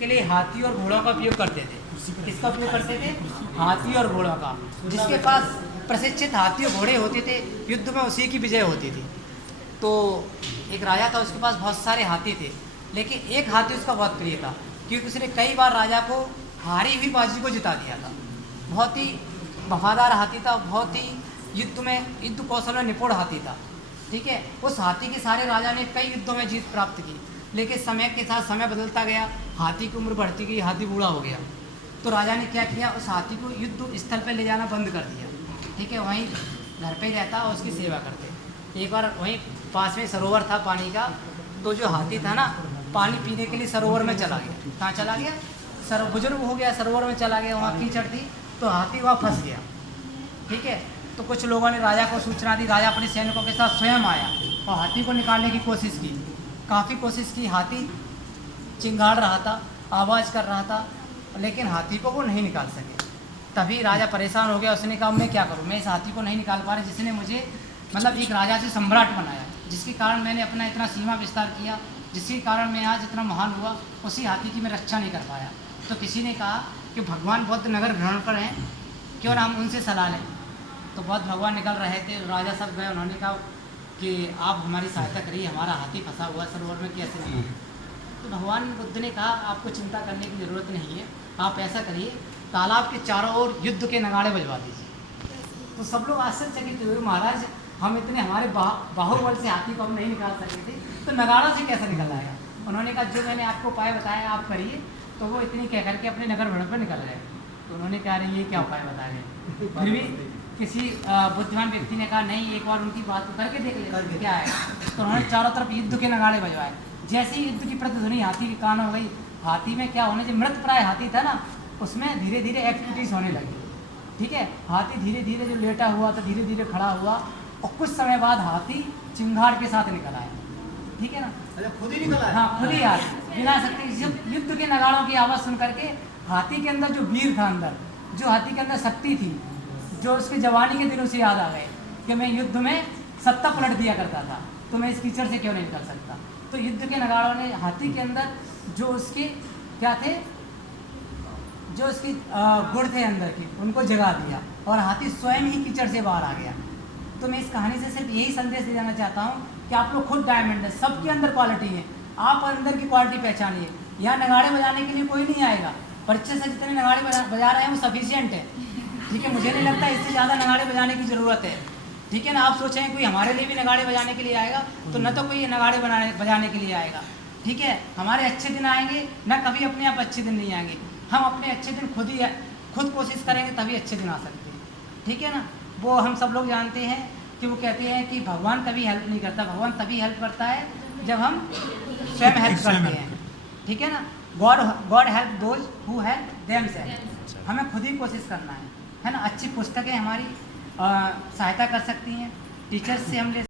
के लिए हाथी और घोड़ों का उपयोग करते थे। किसका उपयोग करते थे? हाथी और घोड़ों का। जिसके पास प्रशिक्षित हाथी और घोड़े होते थे, युद्ध में उसी की विजय होती थी। तो एक राजा था, उसके पास बहुत सारे हाथी थे, लेकिन एक हाथी उसका बहुत प्रिय था, क्योंकि उसने कई बार राजा को हारी हुई बाजी को जिता दिया था। बहुत ही वफादार हाथी था, बहुत ही युद्ध कौशल में निपुण हाथी था। ठीक है, उस हाथी के सारे राजा ने कई युद्धों में जीत प्राप्त की, लेकिन समय के साथ समय बदलता गया, हाथी की उम्र बढ़ती गई, हाथी बूढ़ा हो गया। तो राजा ने क्या किया, उस हाथी को युद्ध स्थल पर ले जाना बंद कर दिया। ठीक है, वहीं घर पे ही रहता और उसकी सेवा करते। एक बार वहीं पास में सरोवर था पानी का, तो जो हाथी था ना, पानी पीने के लिए सरोवर में चला गया। कहाँ चला गया? बुजुर्ग हो गया, सरोवर में चला गया, वहाँ कीचड़ थी, तो हाथी वहाँ फंस गया। ठीक है, तो कुछ लोगों ने राजा को सूचना दी। राजा अपने सैनिकों के साथ स्वयं आया और हाथी को निकालने की कोशिश की। काफ़ी कोशिश की, हाथी चिंगाड़ रहा था, आवाज़ कर रहा था, लेकिन हाथी को वो नहीं निकाल सके। तभी राजा परेशान हो गया। उसने कहा मैं क्या करूं, मैं इस हाथी को नहीं निकाल पा रहा, जिसने मुझे मतलब एक राजा से सम्राट बनाया, जिसके कारण मैंने अपना इतना सीमा विस्तार किया, जिसके कारण मैं आज इतना महान हुआ, उसी हाथी की मैं रक्षा नहीं कर पाया। तो किसी ने कहा कि भगवान बुद्ध नगर भ्रमण पर हैं, क्यों ना हम उनसे सलाह लें। तो बुद्ध भगवान निकल रहे थे, राजा सब गए, उन्होंने कहा कि आप हमारी सहायता करिए, हमारा हाथी फंसा हुआ सरोवर में, कैसे नहीं। तो भगवान बुद्ध ने कहा आपको चिंता करने की ज़रूरत नहीं है, आप ऐसा करिए, तालाब के चारों ओर युद्ध के नगाड़े बजवा दीजिए। तो सब लोग आश्चर्यचकित हुए, महाराज हम इतने हमारे बाहुबल से हाथी को हम नहीं निकाल सके थे, तो नगाड़ा से कैसे निकल आएगा। उन्होंने कहा जो मैंने आपको उपाय बताया आप करिए। तो वो इतनी कह करके अपने नगर भ्रमण पर निकल गए। तो उन्होंने कहा रही ये क्या उपाय बता रहे। फिर भी किसी बुद्धिमान व्यक्ति ने कहा नहीं, एक बार उनकी बात को करके देख ले क्या है। तो उन्होंने चारों तरफ युद्ध के नगाड़े बजवाए। जैसे ही युद्ध की प्रतिध्वनि हाथी के कान हो गई, हाथी में क्या होने, जो मृत प्राय हाथी था ना, उसमें धीरे धीरे एक्टिविटीज़ होने लगी। ठीक है, हाथी धीरे धीरे जो लेटा हुआ था धीरे धीरे खड़ा हुआ, और कुछ समय बाद हाथी चिंगाड़ के साथ निकल आया। ठीक है ना, खुद ही निकल आया। हाँ, खुद ही यार बिना शक्ति। युद्ध के नगाड़ों की आवाज़ सुन करके हाथी के अंदर जो वीर था, अंदर जो हाथी के अंदर शक्ति थी, जो उसके जवानी के दिनों से याद आ गए कि मैं युद्ध में सत्ता पलट दिया करता था, तो मैं इस कीचड़ से क्यों नहीं निकल सकता। तो युद्ध के नगाड़ों ने हाथी के अंदर जो उसके क्या थे, जो उसकी गुण थे अंदर की, उनको जगा दिया, और हाथी स्वयं ही कीचड़ से बाहर आ गया। तो मैं इस कहानी से सिर्फ यही संदेश दे जाना चाहता हूँ कि आप लोग खुद डायमंड है, सबके अंदर क्वालिटी है, आप अंदर की क्वालिटी पहचानिए। यहाँ नगाड़े बजाने के लिए कोई नहीं आएगा, परिचय से जितने नगाड़े बजा रहे हैं वो सफिशियंट है। ठीक है, मुझे नहीं लगता इससे ज़्यादा नगाड़े बजाने की ज़रूरत है। ठीक है ना, आप सोचें कोई हमारे लिए भी नगाड़े बजाने के लिए आएगा, तो न तो कोई नगाड़े बजाने के लिए आएगा। ठीक है, हमारे अच्छे दिन आएंगे, न कभी अपने आप अच्छे दिन नहीं आएंगे। हम अपने अच्छे दिन खुद कोशिश करेंगे तभी अच्छे दिन आ सकते हैं। ठीक है ना, वो हम सब लोग जानते हैं कि वो कहते हैं कि भगवान कभी हेल्प नहीं करता, भगवान तभी हेल्प करता है जब हम स्वयं हेल्प करते हैं। ठीक है ना, God help those who help themselves. हमें खुद ही कोशिश करना है ना। अच्छी पुस्तकें हमारी सहायता कर सकती हैं, टीचर्स से हम ले